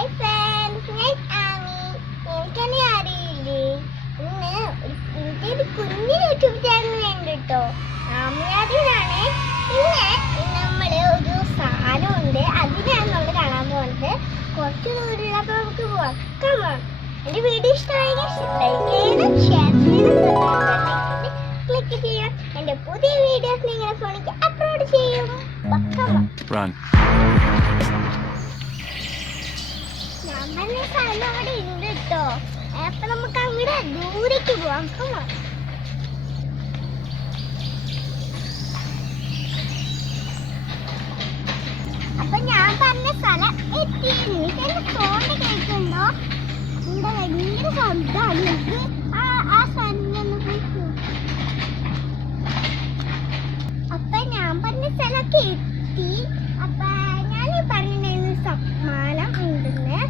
Hi friends, ഞാൻ ആമി. എനിക്കെന്നെ അറിയില്ലേ, എനിക്കൊരു കുഞ്ഞു യൂട്യൂബ് ചാനൽ ഉണ്ട് കേട്ടോ. ആമിയാദിനാണ്. പിന്നെ നമ്മൾ ഒരു സാധനമുണ്ട്, അതിനാണ് നമ്മൾ കാണാൻ പോകുന്നത്. കുറച്ച് ദൂരമുള്ളപ്പോൾ നമുക്ക് പോവാം. കമോൺ. എൻ്റെ വീഡിയോ ഇഷ്ടമായെങ്കിൽ ലൈക്ക് ചെയ്യണം, ഷെയർ ചെയ്യണം, ക്ലിക്ക് ചെയ്യാം. എൻ്റെ പുതിയ വീഡിയോസ് നിങ്ങളുടെ ഫോണിലേക്ക് അപ്ലോഡ് ചെയ്യും. നമ്മുടെ സ്ഥലം അവിടെ ഉണ്ട് കേട്ടോ. അപ്പൊ നമുക്ക് അങ്ങോട്ട് ദൂരേക്ക് പോവാം. അപ്പൊ ഞാൻ പറഞ്ഞ സ്ഥലം എത്തി. എന്റെ ഫോണിൽ കേൾക്കുന്നുണ്ടോ? ഇവിടെ ഭയങ്കര ശബ്ദമാണ്. നമുക്ക് ആ സ്ഥലം പോയി. അപ്പൊ ഞാൻ പറഞ്ഞ സ്ഥലമൊക്കെ എത്തി. അപ്പൊ ഞാൻ പറഞ്ഞിട്ടുണ്ടായിരുന്നു സമ്മാനം ഉണ്ടെന്ന്.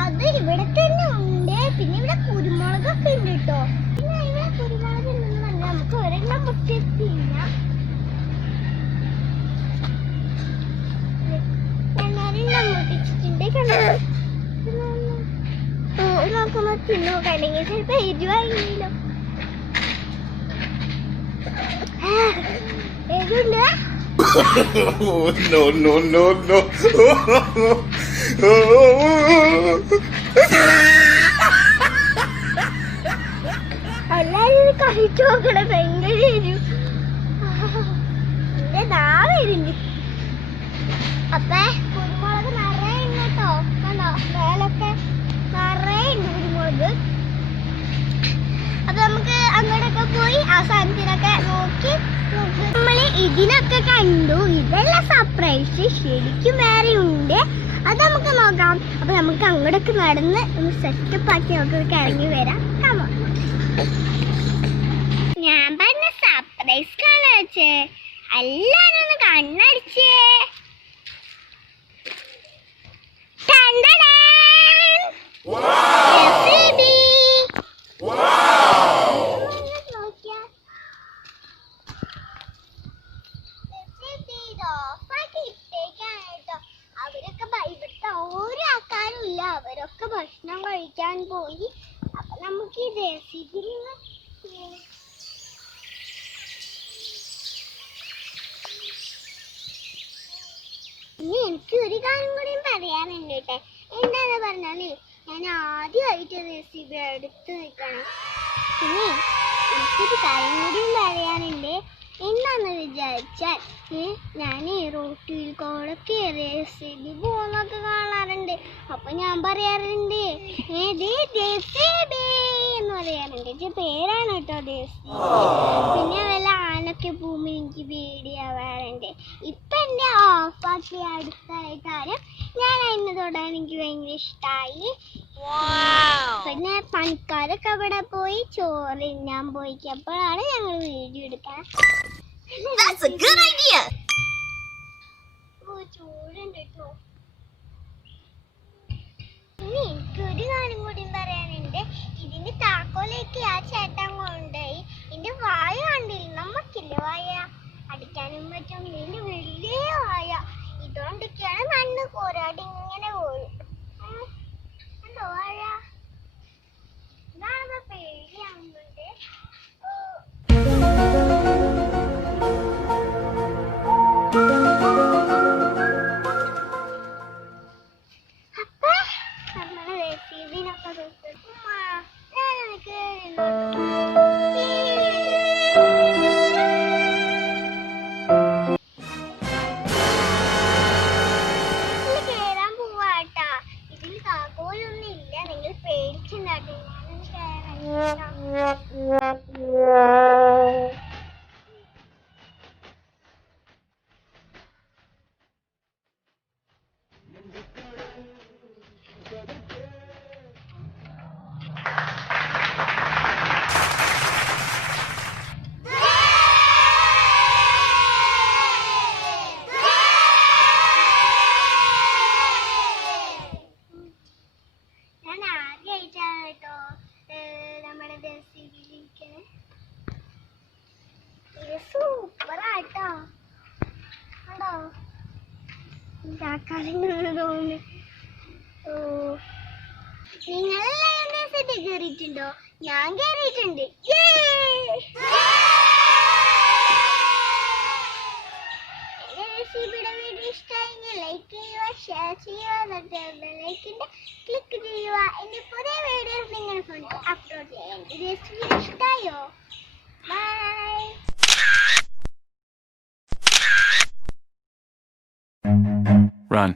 അത് ഇവിടെ തന്നെ ഉണ്ട്. പിന്നെ ഇവിടെ കുരുമുളകൊക്കെ ഉണ്ട് കേട്ടോ. പിന്നെ ഇവിടെ കുരുമുളക് ഉണ്ടെന്ന് പറഞ്ഞാൽ നമുക്ക് ഒരെണ്ണം പൊട്ടിയില്ല. ഞാൻ ഒരെണ്ണം പൊട്ടിച്ചിട്ടുണ്ട്. നോക്കുമ്പോ തിന്നോക്കണ്ടെങ്കിൽ ചിലപ്പോ എരിവായില്ലോ. എരിവുണ്ട്. No, no, no, no. എല്ലാരും കഴിച്ചു നോക്കണേ. ഭയങ്കര എരിവ്. എന്റെ നാവെരിഞ്ഞു. അപ്പൊ കുരുമുളക് നിറയെ ഉണ്ട് കേട്ടോ. കണ്ടോ, മേലൊക്കെ നിറയെ ഉണ്ട് കുരുമുളക്. അപ്പൊ നമുക്ക് അങ്ങോട്ടൊക്കെ പോയി ആ സാധനത്തിനൊക്കെ നോക്കി നമ്മള് ഇതിനൊക്കെ കണ്ടു. ഇതെല്ലാം സർപ്രൈസ് ശരിക്കും വേറെ ഉണ്ട്. അത് നമുക്ക് നോക്കാം. അപ്പൊ നമുക്ക് അങ്ങോട്ടൊക്കെ നടന്ന് ഒന്ന് സെറ്റപ്പ് ആക്കി നമുക്ക് ഇറങ്ങി വരാം. ഞാൻ പറഞ്ഞ സർപ്രൈസ് കാണാ വെച്ചേ. എല്ലാരും ഒന്ന് കണ്ണടിച്ചേ. അവരൊക്കെ ഭക്ഷണം കഴിക്കാൻ പോയി. അപ്പൊ നമുക്ക് ഈ റെസിപ്പി ഇനി എനിക്ക് ഒരു കാര്യം കൂടിയും പറയാനുണ്ട് കേട്ടെ. എന്താന്ന് പറഞ്ഞാല് ഞാൻ ആദ്യമായിട്ട് റെസിപ്പി എടുത്ത് നിൽക്കണം. പിന്നെ എനിക്കൊരു കാര്യം കൂടിയും പറയാനുണ്ട്. എന്താന്ന് വിചാരിച്ചാൽ ഞാൻ റോട്ടിൽ കൂടൊക്കെ റെസിപ്പി പോകുന്നൊക്കെ കാണാറുണ്ട്. അപ്പൊ ഞാൻ പറയാറുണ്ട് എന്ന് പറയാറുണ്ട്. പേരാണ് കേട്ടോ ദേസി. പിന്നെ വല്ല ആനൊക്കെ പോകുമ്പോൾ എനിക്ക് പേടിയാവാറുണ്ട്. ഇപ്പൊ എന്റെ ഓഫാക്കി അടുത്തായിട്ടാരും ഞാൻ അതിന് തൊടാൻ എനിക്ക് ഭയങ്കര ഇഷ്ടമായി. പിന്നെ പണിക്കാരൊക്കെ അവിടെ പോയി ചോറ് തിന്നാൻ പോയിക്കപ്പോഴാണ് ഞങ്ങൾ വീഡിയോ എടുക്കാൻ. ചൂടുണ്ട് കേട്ടോ. ഇനി എനിക്കൊരു കാര്യം കൂടി പറയാനുണ്ട്. ഇതിന്റെ താക്കോലേക്ക് ആ ചേട്ടൻ കൊണ്ടുപോയി. ഇതിന്റെ വായ കണ്ടില്ല, നമുക്കില്ല വായ അടിക്കാനും പറ്റും. ഇതിന്റെ വലിയ വായ ഇതുകൊണ്ടൊക്കെയാണ് മണ്ണ് പോരാടി ഇങ്ങനെ പോയി. എന്തോ വാഴ ഇതാണ് പേടിയാവുന്നുണ്ട്. അപ്പൊ നമ്മളെ റെസിപ്പിനൊക്കെ കേറാൻ പോവാട്ടാ. ഇതിൽ താക്കോലൊന്നും ഇല്ല. നിങ്ങൾ പേടിച്ചിട്ടുണ്ടാട്ടെ. ഞാൻ ആദ്യമായിട്ടാണ് കേട്ടോ നമ്മുടെ റെസിപ്പിയിലിരിക്കുന്നത്. ഇത് സൂപ്പറാട്ടോ. കണ്ടോ, ഉണ്ടാക്കാറുണ്ടെന്ന് തോന്നുന്നു. നിങ്ങളെല്ലാം സെറ്റ് കയറിയിട്ടുണ്ടോ? ഞാൻ കയറിയിട്ടുണ്ട്. റെസിപ്പിയുടെ വീഡിയോ ഇഷ്ടമായെങ്കിൽ ലൈക്ക് ചെയ്യുക, ഷെയർ ചെയ്യുക, ബെല്ലൈക്കൺ ക്ലിക്ക് ചെയ്യുക. എന്റെ പുതിയ വീഡിയോസ് നിങ്ങളുടെ ഫോണിൽ അപ്ലോഡ് ചെയ്യാൻ. റെസിപ്പി ഇഷ്ടമായോ? ബൈ. Run.